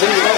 Gracias.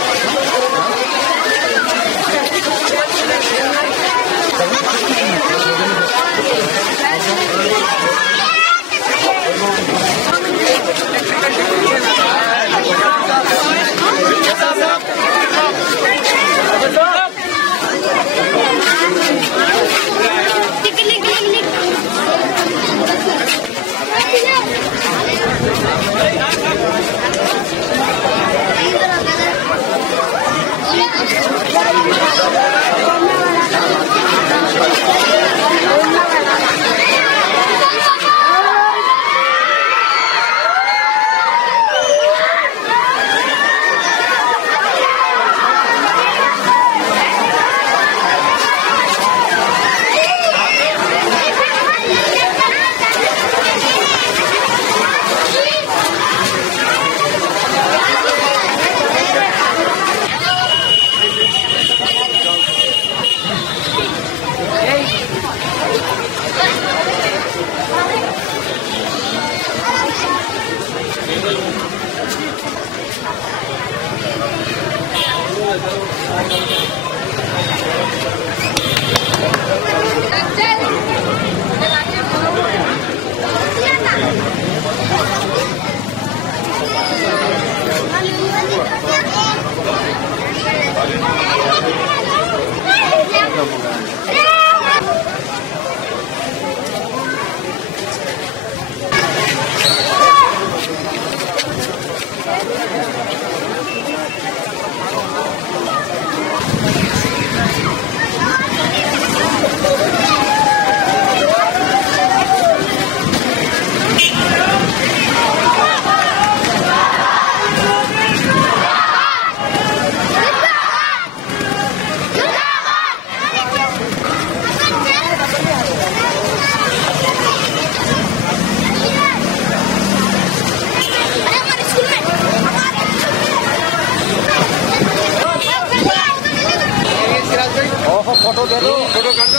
Photo दे दो, फोटो कर दो।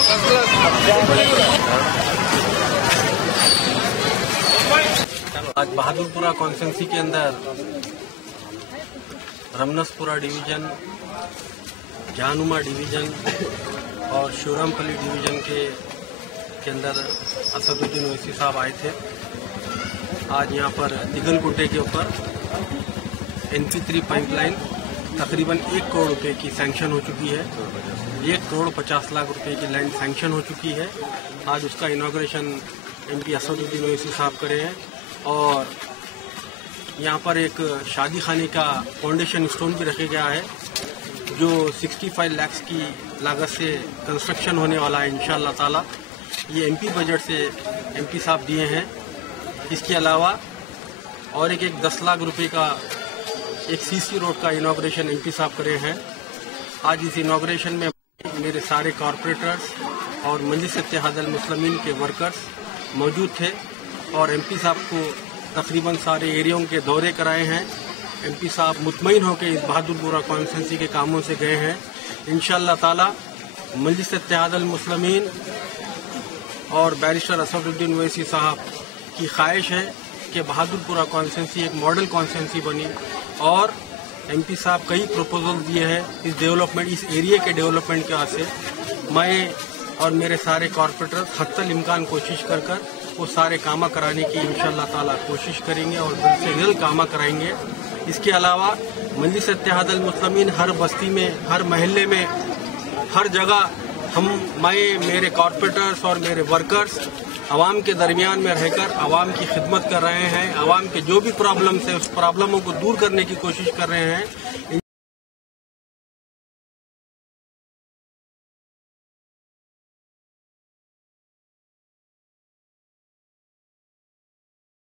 आज बहादुरपुरा कॉन्स्टिट्यूंसी के अंदर रमनसपुरा डिवीजन, जानुमा डिवीजन और शिवरामपल्ली डिवीजन के अंदर असदुद्दीन ओवैसी साहब आए थे। आज यहाँ पर दिगल गुड्डे के ऊपर NP3 पाइपलाइन तकरीबन 1 करोड़ रुपए की सैंक्शन हो चुकी है। 1 करोड़ 50 लाख रुपए की लैंड सैंक्शन हो चुकी है। आज उसका इनॉग्रेशन MP असदुद्दीन ओवैसी साहब करे हैं और यहाँ पर एक शादी खाने का फाउंडेशन स्टोन भी रखा गया है जो 65 लाख की लागत से कंस्ट्रक्शन होने वाला है इंशाअल्लाह ताला। ये MP बजट से MP साहब दिए हैं। इसके अलावा और एक 10 लाख रुपए का एक CC रोड का इनॉग्रेशन MP साहब करे हैं। आज इस इनॉग्रेशन में मेरे सारे कॉरपोरेटर्स और मजलिस-ए-इत्तेहादुल मुस्लिमीन के वर्कर्स मौजूद थे और MP साहब को तकरीबन सारे एरियाओं के दौरे कराए हैं। MP साहब मुतमईन होकर इस बहादुरपुरा कॉन्स्टिट्यूंसी के कामों से गए हैं। इंशाअल्लाह ताला मजलिस-ए-इत्तेहादुल मुस्लिमीन और बैरिस्टर असदुद्दीन ओवैसी साहब की ख्वाहिश है कि बहादुरपुरा कॉन्स्टिट्यूंसी एक मॉडल कॉन्स्टिट्यूंसी बनी और MP साहब कई प्रपोजल दिए हैं इस डेवलपमेंट, इस एरिया के डेवलपमेंट के वास्ते। मैं और मेरे सारे कॉरपोरेटर्स हत्तल इम्कान कोशिश कर वो सारे कामा कराने की इंशाअल्लाह ताला कोशिश करेंगे और से जल्द कामा कराएंगे। इसके अलावा मजलिस-ए-इत्तेहादुल मुस्लिमीन हर बस्ती में, हर महल्ले में, हर जगह मैं मेरे कॉरपोरेटर्स और मेरे वर्कर्स आवाम के दरमियान में रहकर आवाम की खिदमत कर रहे हैं। आवाम के जो भी प्रॉब्लम्स है उस प्रॉब्लमों को दूर करने की कोशिश कर रहे हैं।